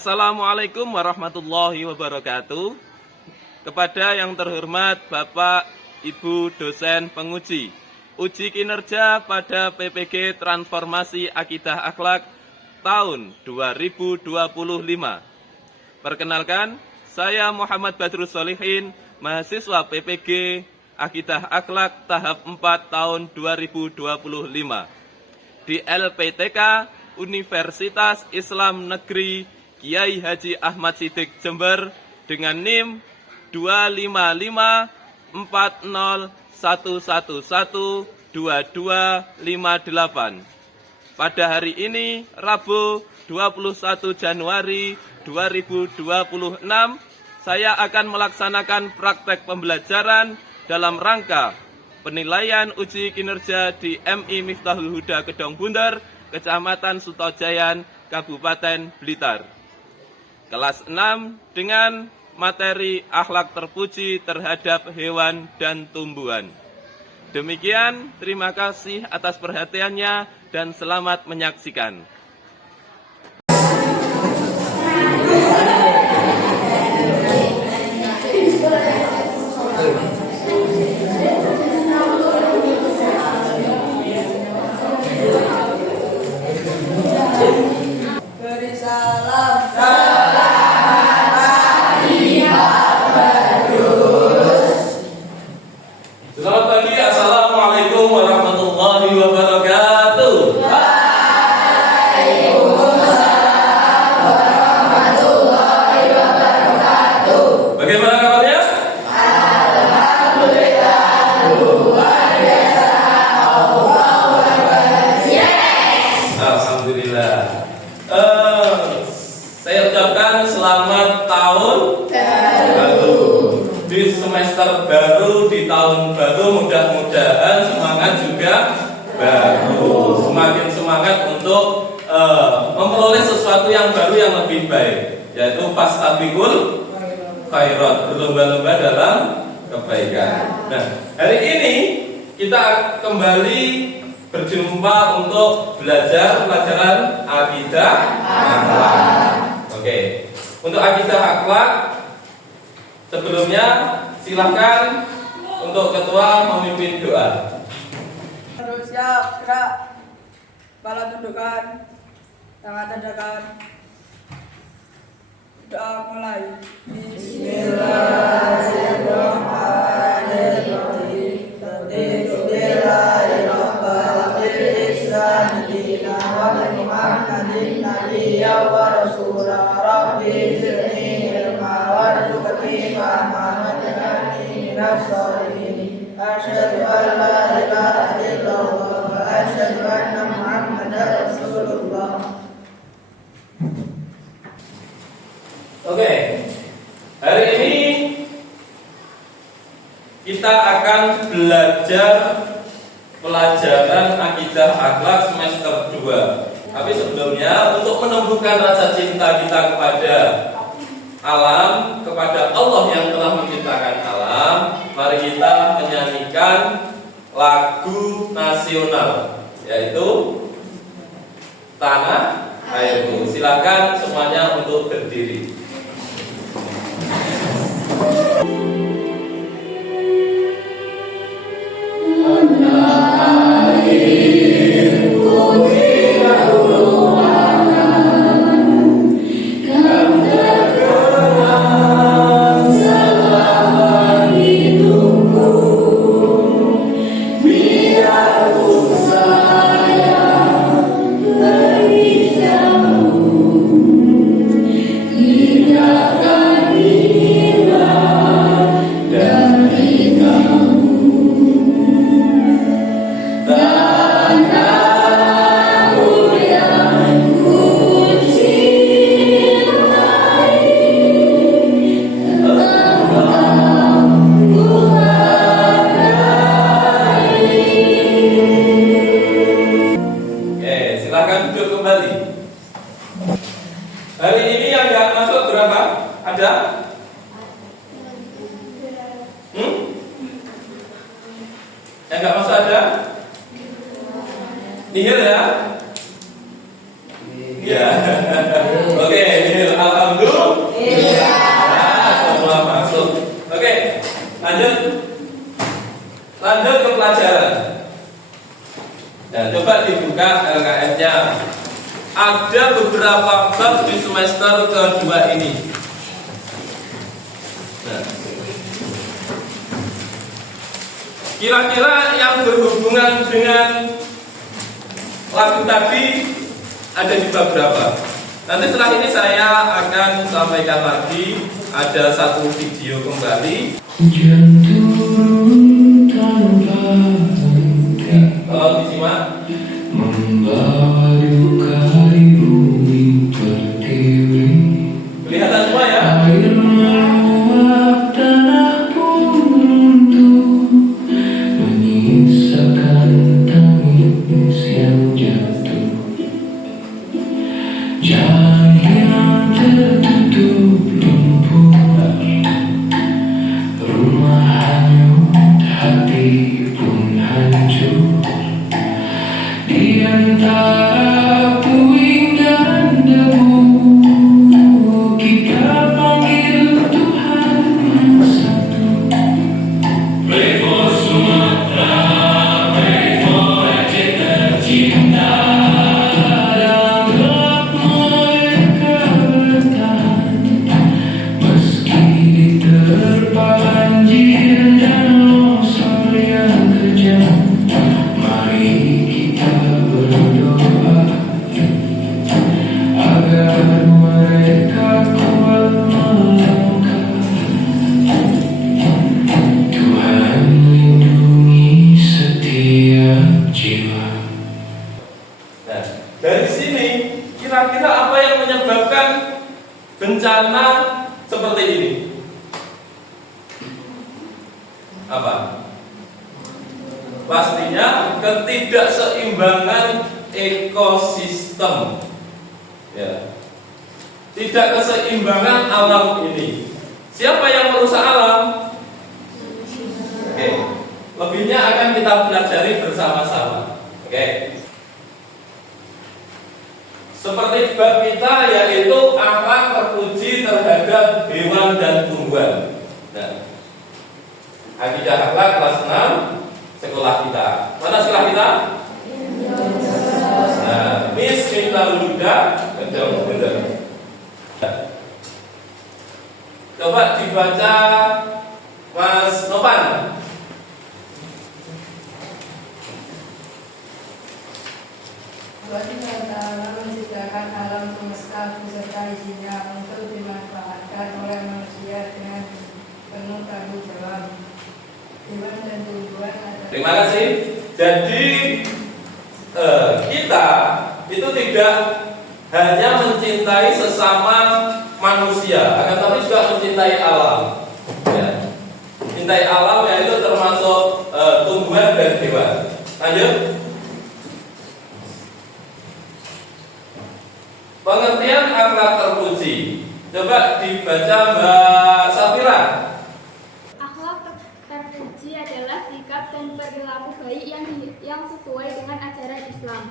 Assalamualaikum warahmatullahi wabarakatuh. Kepada yang terhormat Bapak, Ibu dosen penguji, uji kinerja pada PPG Transformasi Akidah Akhlak tahun 2025. Perkenalkan, saya Muhammad Badrus Solihin, mahasiswa PPG Akidah Akhlak tahap 4 tahun 2025 di LPTK Universitas Islam Negeri Kiai Haji Ahmad Siddiq Jember dengan NIM 25540112258. Pada hari ini, Rabu 21 Januari 2026, saya akan melaksanakan praktek pembelajaran dalam rangka penilaian uji kinerja di MI Miftahul Huda Kedong Bunder, Kecamatan Sutojayan, Kabupaten Blitar. Kelas 6 dengan materi akhlak terpuji terhadap hewan dan tumbuhan. Demikian, terima kasih atas perhatiannya dan selamat menyaksikan. Beri salam. Selamat pagi, Assalamualaikum warahmatullahi wabarakatuh. Waalaikumsalam warahmatullahi wabarakatuh. Bagaimana kabarnya? Alhamdulillah, luar biasa. Allahu Akbar. Yes. Alhamdulillah. Saya ucapkan selamat tahun baru. Di semester baru, di tahun baru, mudah-mudahan semangat juga baru. Semakin semangat untuk memperoleh sesuatu yang baru yang lebih baik, yaitu fastabiqul khairat, berlomba-lomba dalam kebaikan. Nah, hari ini kita kembali berjumpa untuk belajar pelajaran akidah akhlak. Oke, untuk akidah akhlak, sebelumnya silakan untuk ketua memimpin doa. Terus siap, gerak. Kepala tundukkan, tangan tegakkan. Doa mulai. Bismillahirrahmanirrahim. Asyhadu an la ilaha illallah wa asyhadu anna Muhammadar Rasulullah. Oke, hari ini kita akan belajar pelajaran akidah akhlak semester 2. Tapi sebelumnya, untuk menumbuhkan rasa cinta kita kepada alam, kepada Allah yang telah menciptakan alam, mari kita menyanyikan lagu nasional, yaitu Tanah Airku. Silakan semuanya untuk berdiri. Hari ini yang nggak masuk berapa? Ada? Yang nggak masuk ada? Nihil ya? Ya. Oke, nihil. Nah, coba dibuka LKS-nya. Ada beberapa bab di semester kedua ini. Nah, kira-kira yang berhubungan dengan lagu tadi ada di bab berapa? Nanti setelah ini saya akan sampaikan lagi. Ada satu video kembali. Kalau disimak, kelihatan semua ya? Dari sini, kira-kira apa yang menyebabkan bencana seperti ini? Apa? Pastinya ketidakseimbangan ekosistem. Ya. Tidak keseimbangan alam ini. Siapa yang merusak alam? Oke. Lebihnya akan kita pelajari bersama-sama. Oke. Seperti bab kita yaitu akhlak terpuji terhadap hewan dan tumbuhan. Nah, akidah akhlak kelas 6 sekolah kita. Mana sekolah kita? Nah, Bismillahirrahmanirrahim. Kencang benar. Coba dibaca Mas Nopan. Allah Ta'ala menciptakan alam semesta beserta isinya untuk dimanfaatkan oleh manusia dengan penuh tanggung jawab. Hewan dan tumbuhan adalah. Terima kasih. Jadi kita itu tidak hanya mencintai sesama manusia, akan tapi juga mencintai alam. Ya. Mencintai alam yaitu termasuk tumbuhan dan hewan. Lanjut. Pengertian akhlak terpuji. Coba dibaca Mbak Safira. Akhlak terpuji adalah sikap dan perilaku baik yang sesuai dengan ajaran Islam,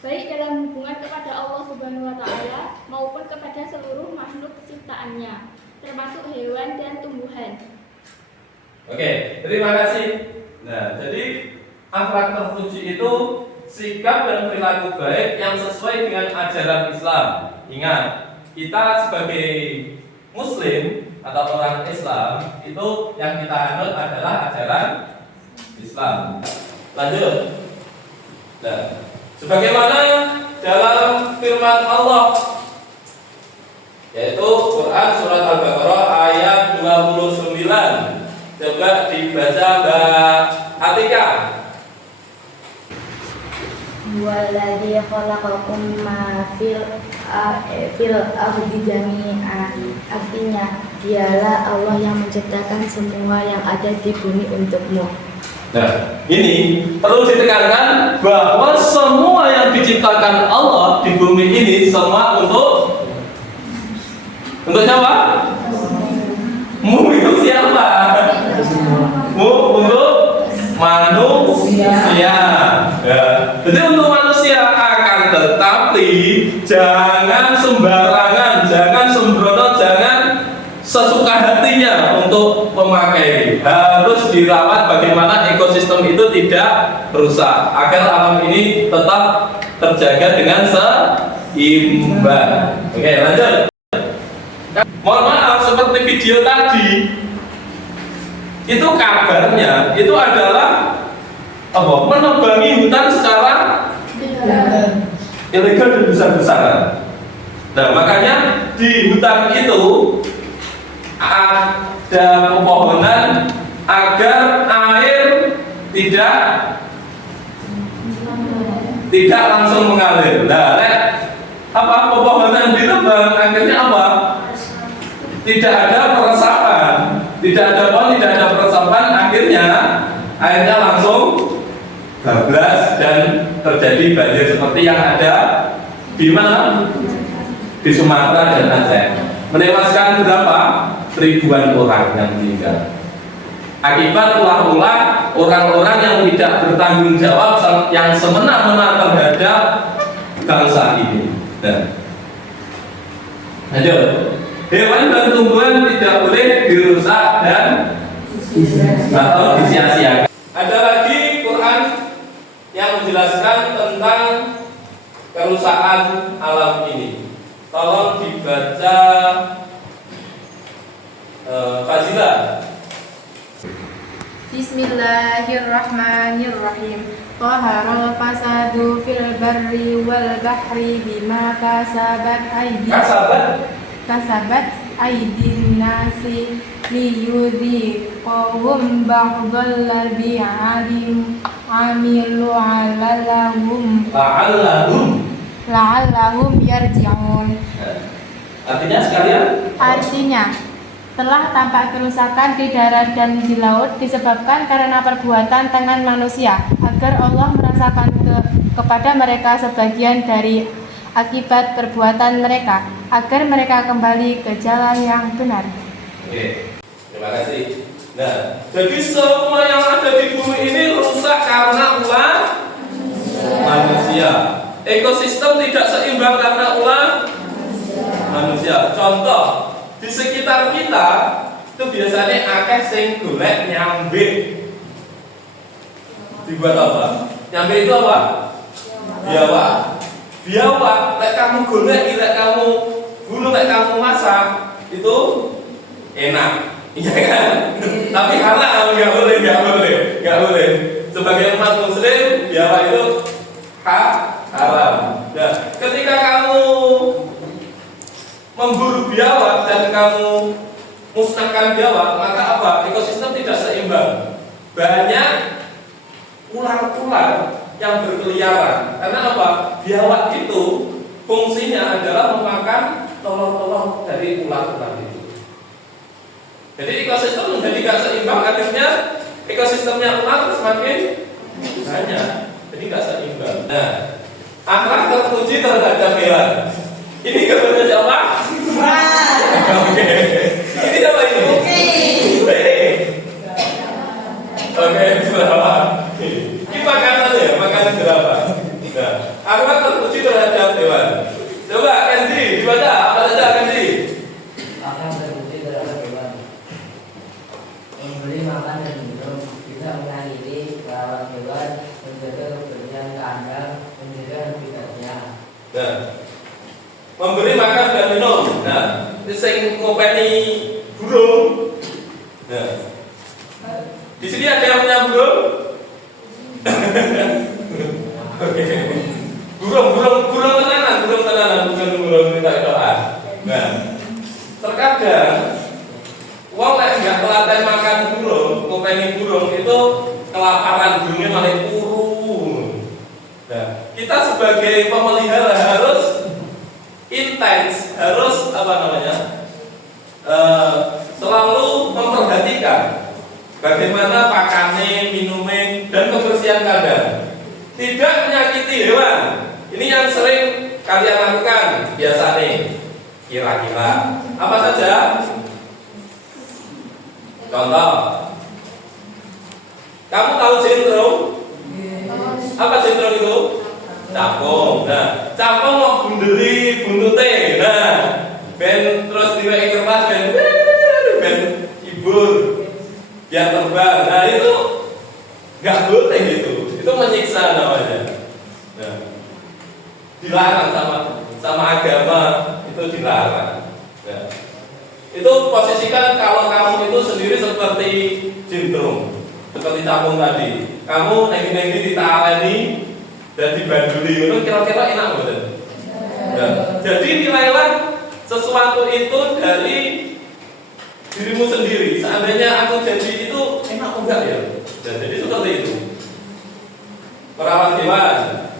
baik dalam hubungan kepada Allah Subhanahu wa Ta'ala maupun kepada seluruh makhluk ciptaannya, termasuk hewan dan tumbuhan. Oke, terima kasih. Nah, jadi akhlak terpuji itu sikap dan perilaku baik yang sesuai dengan ajaran Islam. Ingat, kita sebagai Muslim atau orang Islam itu yang kita anut adalah ajaran Islam. Lanjut. Nah, sebagaimana dalam firman Allah, yaitu Quran surat Al-Baqarah ayat 29. Coba dibaca Mbak Atika. Waladhi khalaqakum ma fil ardi jami'an. Artinya, dialah Allah yang menciptakan semua yang ada di bumi untukmu. Nah, ini perlu ditekankan bahwa semua yang diciptakan Allah di bumi ini semua untuk siapa? Mu itu siapa? Mu untuk manusia. Ya. Jadi untuk manusia akan tetapi jangan sembarangan, jangan sembrono, jangan sesuka hatinya untuk pemakai. Harus dirawat bagaimana ekosistem itu tidak rusak agar alam ini tetap terjaga dengan seimbang. Oke, lanjut. Mohon maaf, seperti video tadi, itu kabarnya itu adalah apa? Menebangi hutan secara ilegal dan besar-besaran. Nah, makanya di hutan itu ada pepohonan agar air tidak langsung mengalir. Nah, apa pepohonan ditebang akhirnya apa? Tidak ada peresapan, tidak ada pohon, tidak ada peresapan, akhirnya airnya langsung bablas dan terjadi banjir seperti yang ada di mana? Di Sumatera dan Aceh. Menewaskan berapa? Ribuan orang yang meninggal. Akibat ulah-ulah orang-orang yang tidak bertanggung jawab, yang semena-mena terhadap bangsa ini. Nah, lanjut. Hewan dan tumbuhan tidak boleh dirusak dan atau disia-siakan. Ada lagi Quran yang menjelaskan tentang kerusakan alam ini. Tolong dibaca Fazilah. Bismillahirrahmanirrahim. Qaharal fasadu fil barri wal bahri bima kasabat aydin nasi liyudhiqahum ba'dalladzi amilu la'allahum yarji'un. Artinya telah tampak kerusakan di darat dan di laut disebabkan karena perbuatan tangan manusia, agar Allah merasakan kepada mereka sebagian dari akibat perbuatan mereka, agar mereka kembali ke jalan yang benar. Oke, terima kasih. Nah, jadi semua yang ada di bumi ini rusak karena ulah manusia. Ekosistem tidak seimbang karena ulah manusia. Contoh, di sekitar kita itu biasanya akeh sing golek nyambe. Dibuat apa? Nyambe itu apa? Biawak. Biawak, lek kamu golek, lek kamu bunuh, lek kamu masak, itu enak. Iya kan? Tapi haram, nggak boleh. Sebagai umat muslim, biawak itu haram. Nah, ketika kamu memburu biawak dan kamu musnahkan biawak, maka apa? Ekosistem tidak seimbang. Banyak ular-ular yang berkeliaran. Karena apa? Biawak itu fungsinya adalah memakan telur-telur dari ular-ular itu. Jadi ekosistem menjadi tidak seimbang, akhirnya ekosistemnya ular semakin banyak. Jadi tidak seimbang. Nah, akhlak terpuji terhadap hewan. Ini kebetulan siapa? Oke. Ini siapa ini? Oke, berapa? Ini makanan ya, makanan berapa? Nah, akhlak terpuji terhadap hewan. Coba Kenzi, dibaca apa saja Kenzi? Akhlak terpuji terhadap hewan. Memberi makan dan minum, bisa mengakhiri perawat hewan, menjaga kebersihan kandang, menjaga habitatnya. Nah, memberi makan dan minum. Nah, ini sing ngopeni burung. Nah, di sini ada yang punya burung? Oke. Burung tenanan, bukan burung tidak. Nah, terkadang wong lek enggak telaten makan burung, ngopeni burung itu kelaparan, burungnya malah turun. Nah, kita sebagai pemelihara harus intens, harus selalu memperhatikan bagaimana pakannya, minumnya, dan kebersihan kandang. Tidak menyakiti hewan. Ini yang sering kalian lakukan biasanya. Kira-kira apa saja? Contoh, kamu tahu jentrong? Apa jentrong itu? Capung. Nah, capung mau bundeli buntute. Nah, ben terus diweki kertas ben hibur. biar terbang. Nah itu nggak boleh gitu. Itu menyiksa namanya. Nah, dilarang sama agama, itu dilarang. Ya. Itu posisikan kalau kamu itu sendiri seperti sindrom, seperti capung tadi. Kamu nengki-nengki ditaleni dan dibanduli, itu kira-kira enak betul. Ya. Jadi nilailah sesuatu itu dari dirimu sendiri. Seandainya aku jadi itu enak enggak ya? Dan jadi seperti itu. Perawat hewan,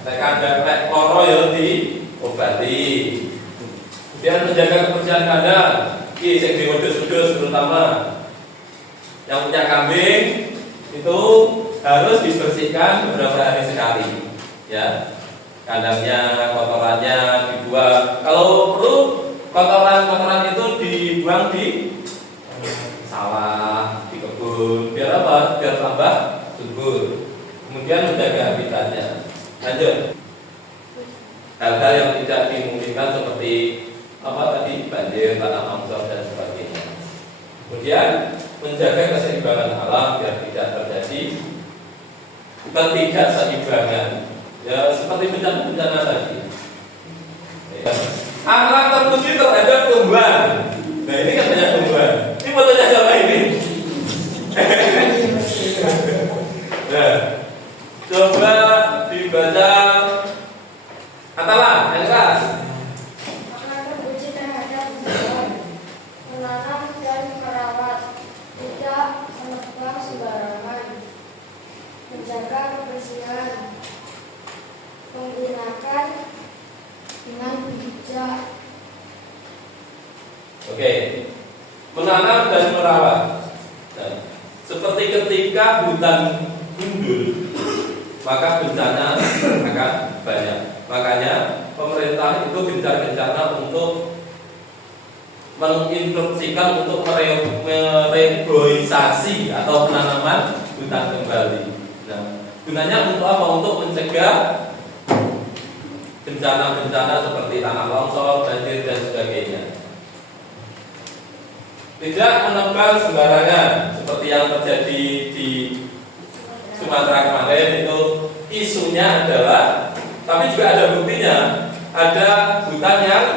nek loro ya diobati. Kemudian menjaga kebersihan kandang, iki sing diwedhus-wedhus terutama yang punya kambing itu harus dibersihkan beberapa hari sekali. Ya. Kandangnya, kotorannya dibuang. Kalau perlu kotoran-kotoran itu dibuang di sawah, di kebun. Biar apa? Biar tambah subur. Kemudian menjaga habitatnya. Lanjut. Hal-hal yang tidak dimungkinkan seperti apa tadi, banjir, tanah longsor dan sebagainya. Kemudian menjaga keseimbangan alam biar tidak terjadi ketidakseimbangan. Ya seperti bencana-bencana tadi. Ya. Akhlak terpuji terhadap tumbuhan. Nah ini kan banyak tumbuhan. Ini fotonya siapa ini? Nah, coba dibaca Atalah, yang keras. Akhlak terpuji terhadap tumbuhan, menanam dan merawat, tidak menebang sembarangan, menjaga kebersihan, menggunakan dengan bijak. Oke, menanam dan merawat. Nah, seperti ketika hutan gundul, maka bencana akan banyak. Makanya pemerintah itu gencar-gencarnya untuk menginstruksikan untuk mereboisasi atau penanaman hutan kembali. Nah, gunanya untuk apa? Untuk mencegah bencana-bencana seperti tanah longsor, banjir dan sebagainya. Tidak menebang sembarangan seperti yang terjadi di Sumatera kemarin. Itu isunya adalah, tapi juga ada buktinya, ada hutan yang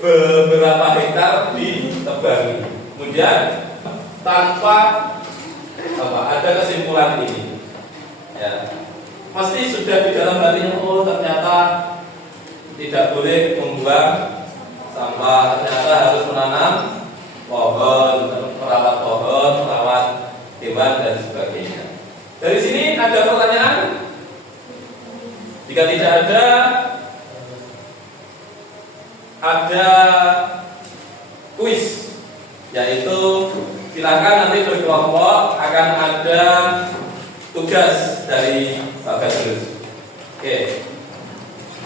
beberapa hektar ditebang. Kemudian tanpa ada kesimpulan ini, ya, pasti sudah di dalam hatinya, oh ternyata tidak boleh membuang sampah, ternyata harus menanam pohon, merawat pohon, merawat hewan dan sebagainya. Dari sini ada pertanyaan? Jika tidak ada kuis, yaitu silakan nanti berkelompok akan ada tugas dari Pak Badrus. Oke,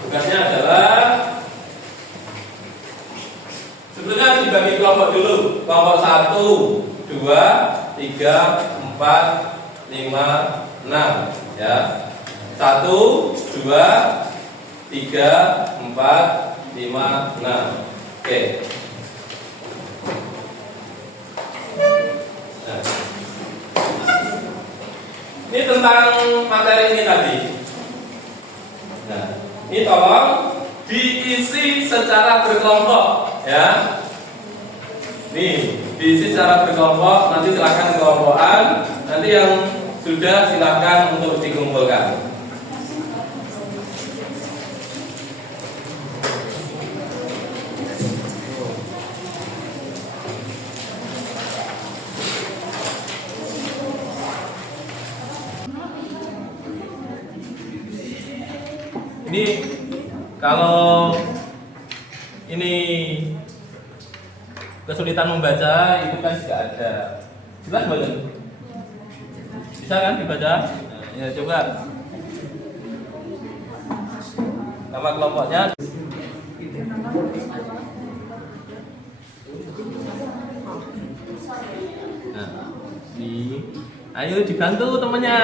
tugasnya adalah sebetulnya dibagi kelompok dulu. Kelompok 1, 2, 3, 4, 5, 6 ya. 1, 2, 3, 4, 5, 6. Oke. Nah, ini tentang materi ini tadi. Nah, ini tolong diisi secara berkelompok ya. Nih, diisi secara berkelompok. Nanti silakan kelompokan. Nanti yang sudah silakan untuk dikumpulkan. Ini kalau ini kesulitan membaca itu kan juga ada. Jelas baca? Bisa kan dibaca? Ya coba. Nama kelompoknya. Nah, ayo dibantu temennya.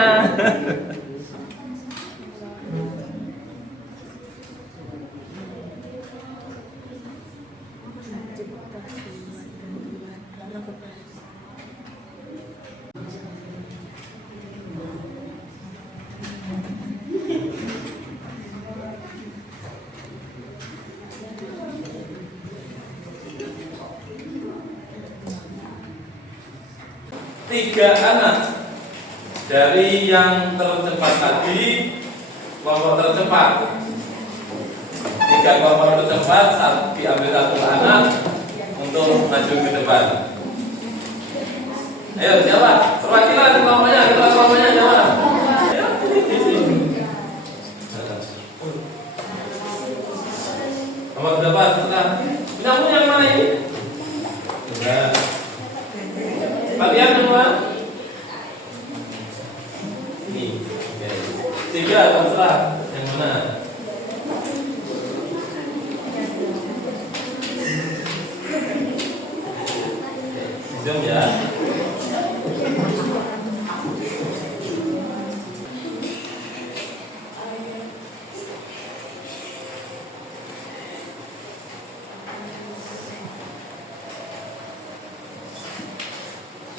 3 anak dari yang tercepat tadi, kelompok tercepat. 3 kelompok tercepat diambil 1 anak untuk maju ke depan. Ayo jawab, perwakilan kelompoknya, kelompoknya jawab. Ayo, nomor berapa setelah? Punyamu yang mana ini? Nah. Bagian kedua. Ini. Oke. 3 terserah yang mana? Zoom ya.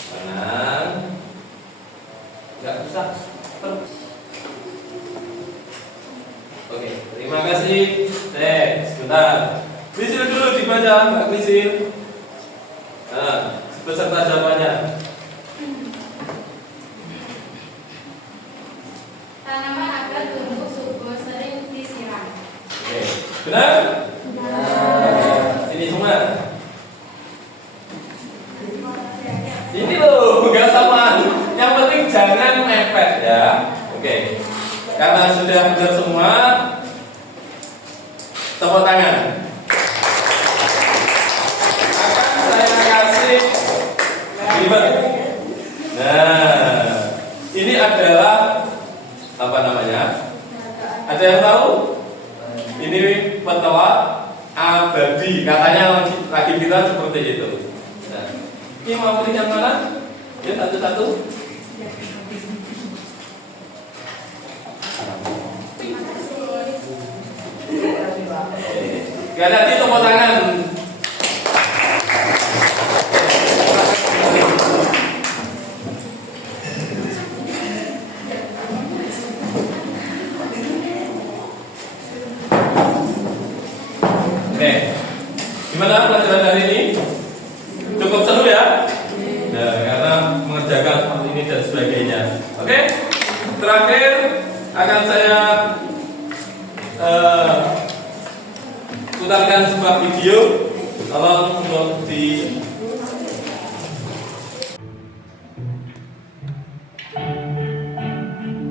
Kanan. Enggak bisa. Oke, terima kasih. Sebentar. Krisil dulu dibaca, Mbak Krisil. Nah, beserta jawabannya. Tanaman agar tumbuh subur sering disiram. Oke, benar? Ini semua. Ini loh, enggak sama. Yang penting jangan mepet ya. Oke. Karena sudah benar semua, tepuk tangan. Akan saya kasih 5. Nah, ini adalah apa namanya? Ada yang tahu? Ini petela abadi. Katanya lagi kita seperti itu. Nah, ini mau pilih yang mana? Ya, satu-satu. Gak ada di tepuk tangan. Oke, gimana pelajaran hari ini? Cukup seru ya? Nah, karena mengerjakan ini dan sebagainya. Oke, terakhir akan saya putarkan sebuah video. Tolong untuk di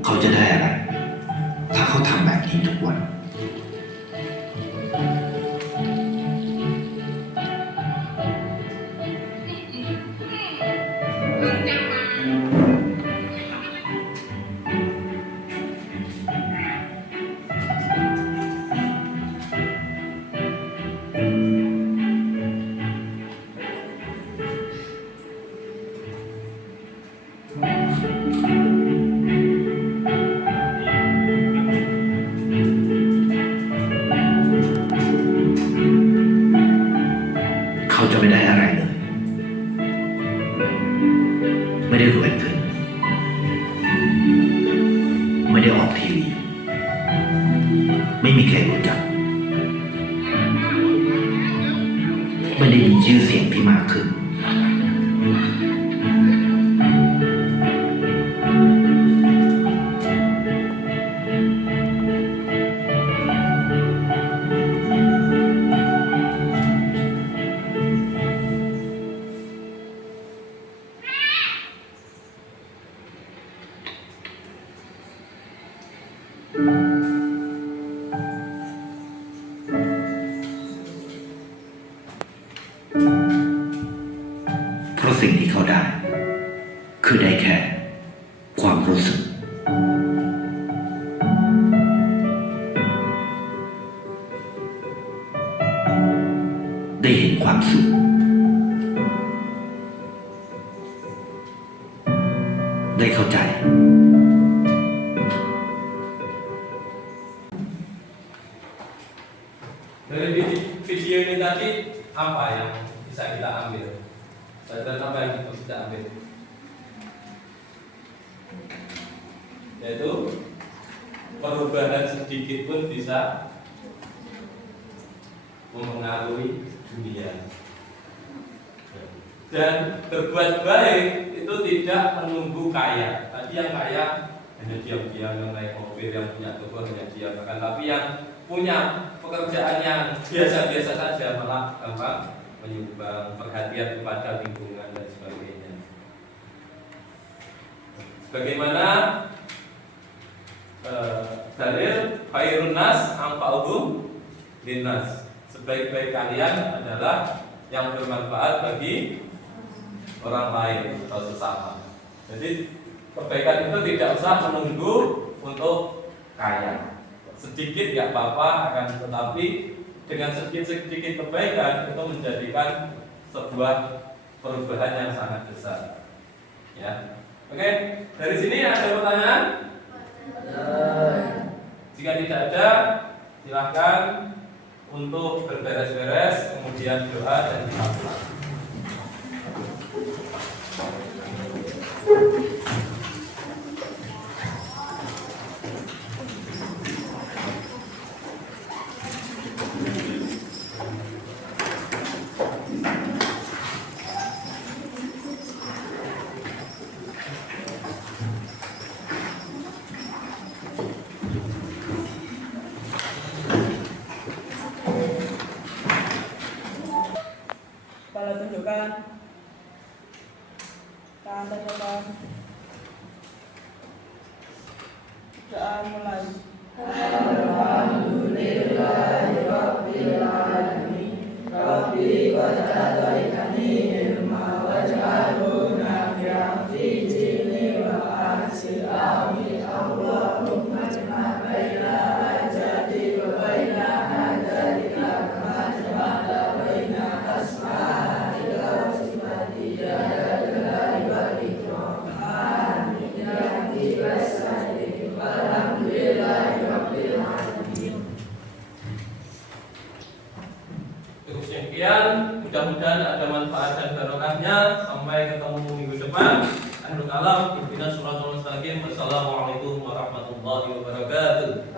เขาจะได้อะไร ถ้าเขาทำแบบนี้ทุกวัน เขาจะไม่ได้อะไรเลย ไม่ได้รวยขึ้น ไม่ได้ออกทีวี ไม่มีใครรู้จัก ไม่ได้มีชื่อเสียงที่มากขึ้น เพราะสิ่งที่เขาได้ คือได้แค่ความรู้สึก ได้เห็นความสุข ได้เข้าใจ dari video ini tadi apa yang bisa kita ambil? Pelajaran apa yang bisa kita ambil? Yaitu perubahan sedikit pun bisa mempengaruhi dunia. Dan berbuat baik itu itu tidak menunggu kaya. Tadi yang kaya hanya diam-diam, yang naik mobil, yang punya toko hanya diam. Tapi yang punya pekerjaan yang biasa-biasa saja malah menyumbang perhatian kepada lingkungan dan sebagainya. Bagaimana dalil khairun nas anfa'uhum linnas, sebaik-baik kalian adalah yang bermanfaat bagi orang lain atau sesama. Jadi kebaikan itu tidak usah menunggu untuk kaya. Sedikit nggak apa-apa, akan tetapi dengan sedikit kebaikan itu menjadikan sebuah perubahan yang sangat besar. Ya, oke. Dari sini ada pertanyaan? Jika tidak ada, silakan untuk berberes-beres, kemudian doa dan doa. Kepala tunjukkan, tangan tegakkan, doa mulai. Alhamdulillahirabbil alamin, Rabbi qad ataitani ilma waj'alhu nafi'an fi dini wa ahsi amin. Allahumma jam'a baina hajati wa baina hajatika kama jama'ta baina asma'ika wa sifatika ya jalali wal ikram. Amin ya rabbal alamin. Alhamdulillahirabbil alamin. Cukup sekian, mudah-mudahan ada manfaat dan barokahnya. Sampai ketemu minggu depan. Akhirul kalam, pimpinan suratul mustaqim. Wassalamualaikum warahmatullahi wabarakatuh.